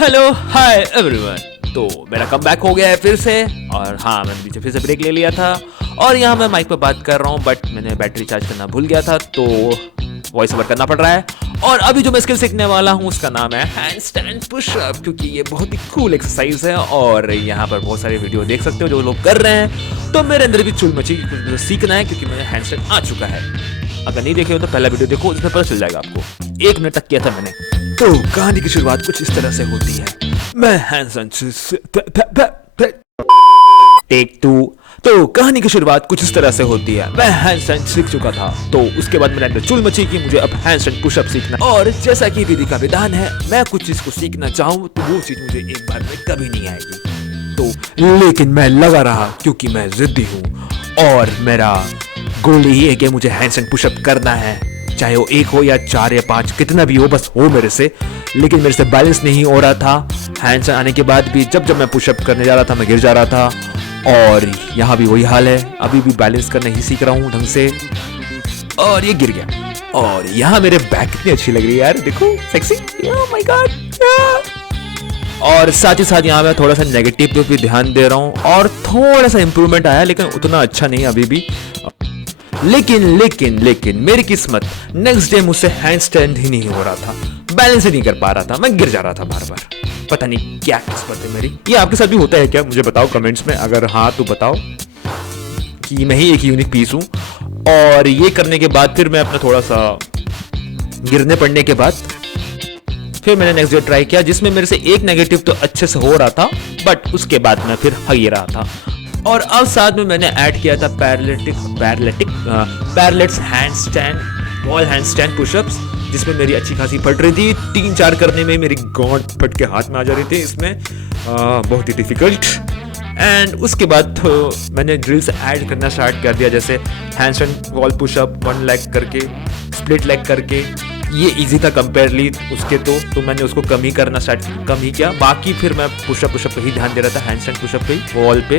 Hello hi everyone. तो मेरा come back हो गया है फिर से। और हाँ, मैंने पीछे फिर से ब्रेक ले लिया था और यहाँ मैं माइक पे बात कर रहा हूँ, बट मैंने बैटरी चार्ज करना भूल गया था तो वॉइस ओवर करना पड़ रहा है। और अभी जो मैं स्किल सीखने वाला हूँ उसका नाम है हैंडस्टैंड पुशअप, क्योंकि ये बहुत ही कूल एक्सरसाइज है और यहाँ पर बहुत सारे वीडियो देख सकते हो जो लोग कर रहे हैं। तो मेरे अंदर भी चुल मची मुझे सीखना है, क्योंकि मेरा हैंडस्टैंड आ चुका है। अगर नहीं देखे हो तो पहला वीडियो देखो, उसमें पता चल जाएगा आपको। 1 मिनट तक किया था मैंने। तो कहानी की शुरुआत कुछ इस तरह से होती है। मैं टेक 2। तो कहानी की शुरुआत कुछ इस तरह से होती है। मैं हैंडस्टैंड सीख चुका था, तो उसके बाद मेरे अंदर चुल मची कि मुझे अब हैंडस्टैंड पुशअप सीखना। और जैसा कि विधि का विधान है, मैं कुछ चीज को सीखना चाहूँ तो वो चीज मुझे एक बार में कभी नहीं आएगी। तो लेकिन मैं लगा रहा, क्योंकि मैं जिद्दी हूँ और मेरा गोल यही है कि मुझे हैंडस्टैंड पुशअप करना है, चाहे वो 1 हो या 4 या 5, कितना भी हो, बस हो मेरे से। लेकिन मेरे से बैलेंस नहीं हो रहा था। हैंडस्टैंड आने के बाद भी जब मैं पुशअप करने जा रहा था मैं गिर जा रहा था, और यहाँ भी वही हाल है। अभी भी बैलेंस करना ही सीख रहा हूँ ढंग से, और ये गिर गया। और यहाँ मेरे बैक कितनी अच्छी लग रही है यार, देखो सेक्सी, ओह माय गॉड। और साथ ही साथ यहाँ मैं थोड़ा सा नेगेटिव पे भी ध्यान दे रहा हूँ और थोड़ा सा इंप्रूवमेंट आया, लेकिन उतना अच्छा नहीं अभी भी। लेकिन मेरी किस्मत, नेक्स्ट डे मुझसे हैंडस्टैंड ही नहीं हो रहा था, बैलेंस ही नहीं कर पा रहा था, मैं गिर जा रहा था बार बार। पता नहीं क्या किस्मत है मेरी। ये आपके साथ भी होता है क्या? मुझे बताओ कमेंट्स में, अगर हाँ तो बताओ कि मैं ही एक यूनिक पीस हूँ। और ये करने के बाद फिर मैं अपना थोड़ा सा गिरने पड़ने के बाद फिर मैंने नेक्स्ट डे ट्राई किया, जिसमें मेरे से एक नेगेटिव तो अच्छे से हो रहा था, बट उसके बाद मैं फिर हगी रहा था। और अब साथ में मैंने ऐड किया था पैरेलेट्स हैंडस्टैंड, वॉल हैंडस्टैंड पुशअप्स, जिसमें मेरी अच्छी खासी फट रही थी। 3-4 करने में मेरी गांठ फट के हाथ में आ जा रही थी, इसमें बहुत ही डिफिकल्ट। एंड उसके बाद मैंने ड्रिल्स ऐड करना स्टार्ट कर दिया, जैसे हैंडस्टैंड वॉल पुशअप 1 लेग करके, स्प्लिट लेग करके। ये इजी था कंपेयरली उसके, तो मैंने उसको कम ही किया। बाकी फिर मैं पुशअप पे ही ध्यान दे रहा था, हैंडस्टैंड पुशअप पे ही, वॉल पे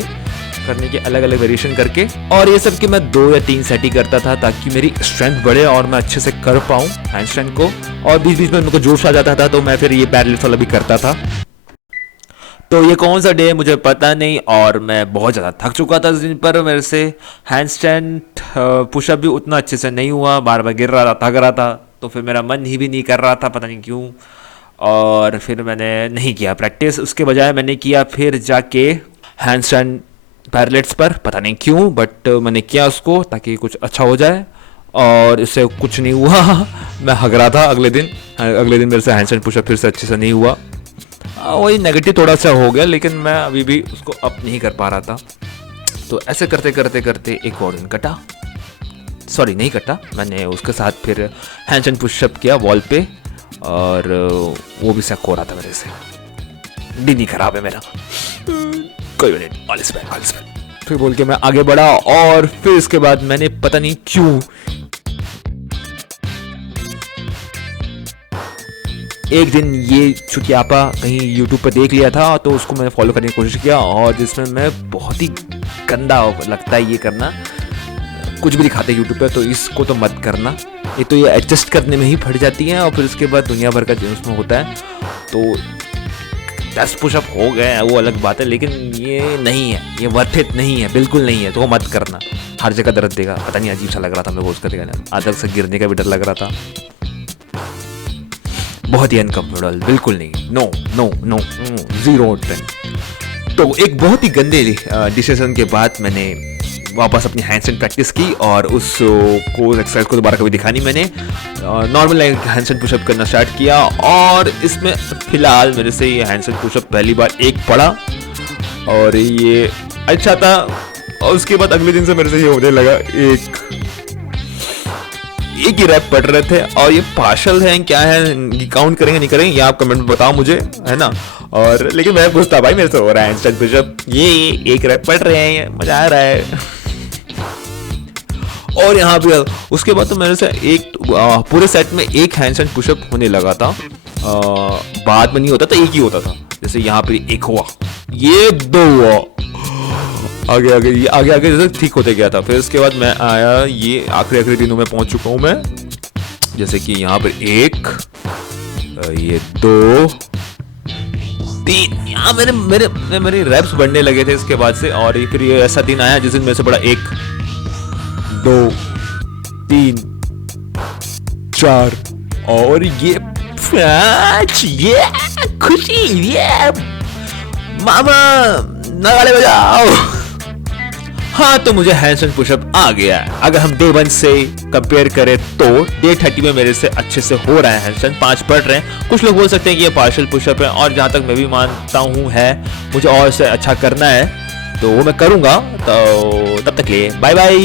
करने के अलग अलग वेरिएशन करके। और ये सब कि मैं 2 या 3 सेट ही करता था, ताकि मेरी स्ट्रेंथ बढ़े और मैं अच्छे से कर पाऊँ हैंडस्टैंड को। और बीच बीच में मेरे को जोश आ जाता था, तो मैं फिर ये पैरेलल्स वाला भी करता था। तो ये कौन सा डे है मुझे पता नहीं, और मैं बहुत ज़्यादा थक चुका था इस दिन पर। मेरे से हैंडस्टैंड पुशअप भी उतना अच्छे से नहीं हुआ, बार बार गिर रहा था, थक रहा था, तो फिर मेरा मन ही भी नहीं कर रहा था, पता नहीं क्यों। और फिर मैंने नहीं किया प्रैक्टिस, उसके बजाय मैंने किया फिर जाके हैंडस्टैंड पैरेलेट्स पर, पता नहीं क्यों, बट मैंने किया उसको ताकि कुछ अच्छा हो जाए, और इससे कुछ नहीं हुआ। मैं हग रहा था अगले दिन मेरे से हैंडस्टैंड पुशअप फिर से अच्छे से नहीं हुआ। वही नेगेटिव थोड़ा सा हो गया, लेकिन मैं अभी भी उसको अप नहीं कर पा रहा था। तो ऐसे करते करते एक और दिन कटा, सॉरी नहीं कटा, मैंने उसके साथ फिर हैंडस्टैंड पुशअप किया वॉल पे, और वो भी सक हो रहा था मेरे से। दिन ही खराब है मेरा, कोई नहीं, ऑल इज वेल। फिर बोल के मैं आगे बढ़ा, और फिर इसके बाद मैंने पता नहीं क्यों एक दिन ये चुतियापा कहीं YouTube पर देख लिया था, तो उसको मैंने फॉलो करने की कोशिश किया, और जिसमें मैं बहुत ही गंदा लगता है ये करना, कुछ भी दिखाते YouTube पे, तो इसको तो मत करना। ये तो ये एडजस्ट करने में ही फट जाती है, और फिर उसके बाद दुनिया भर का जो उसमें होता है। तो 10 पुशअप हो गए वो अलग बात है, लेकिन ये नहीं है, ये वर्थ इट नहीं है, बिल्कुल नहीं है, तो मत करना। हर जगह दर्द देगा, पता नहीं अजीब सा लग रहा था मेरे को उसका देखने, आदत से गिरने का भी डर लग रहा था, बहुत ही अनकंफर्टेबल, बिल्कुल नहीं, नो 0/10। तो एक बहुत ही गंदे डिसीजन के बाद मैंने वापस अपनी हैंडस्टैंड प्रैक्टिस की, और उसको एक्सरसाइज को दोबारा कभी दिखा नहीं मैंने। नॉर्मल हैंडस्टैंड पुशअप करना स्टार्ट किया, और इसमें फिलहाल मेरे से ये हैंडस्टैंड पुशअप पहली बार 1 पड़ा, और ये अच्छा था। और उसके बाद अगले दिन से मेरे से ये होने लगा, एक ही रैप पढ़ रहे थे, और ये पार्शल है क्या है, काउंट करेंगे नहीं करेंगे, ये आप कमेंट में बताओ मुझे, है ना। और लेकिन मैं पूछता भाई मेरे से हो रहा है हैंडस्टैंड पुशअप, ये एक रैप पढ़ रहे हैं, मजा आ रहा है। और यहाँ भी उसके बाद तो मेरे से पूरे सेट में 1 हैंडस्टैंड पुशअप होने लगा था। बाद में नहीं होता था, 1 ही होता था। जैसे यहाँ पे 1 हुआ, ये 2 हुआ, आगे जैसे ठीक होते गया था। फिर उसके बाद मैं आया, ये आखिरी दिनों में पहुंच चुका हूँ मैं, जैसे कि यहाँ पर 1, ये 2, 3 यहाँ मेरी रेप्स बढ़ने लगे थे इसके बाद से। और फिर ये ऐसा दिन आया जिस दिन मेरे से बड़ा 1 2 3 4 और ये 5। ये खुशी, ये मामा नगाड़े बजाओ। हाँ, तो मुझे हैंडस्टैंड पुशअप आ गया। अगर हम डे 1 से कंपेयर करें तो डे 30 में मेरे से अच्छे से हो रहा है हैंडस्टैंड, 5 पढ़ रहे हैं। कुछ लोग बोल सकते हैं कि ये पार्शियल पुशअप है, और जहाँ तक मैं भी मानता हूँ है, मुझे और से अच्छा करना है तो वो मैं करूँगा। तो तब तक लिए बाय बाय।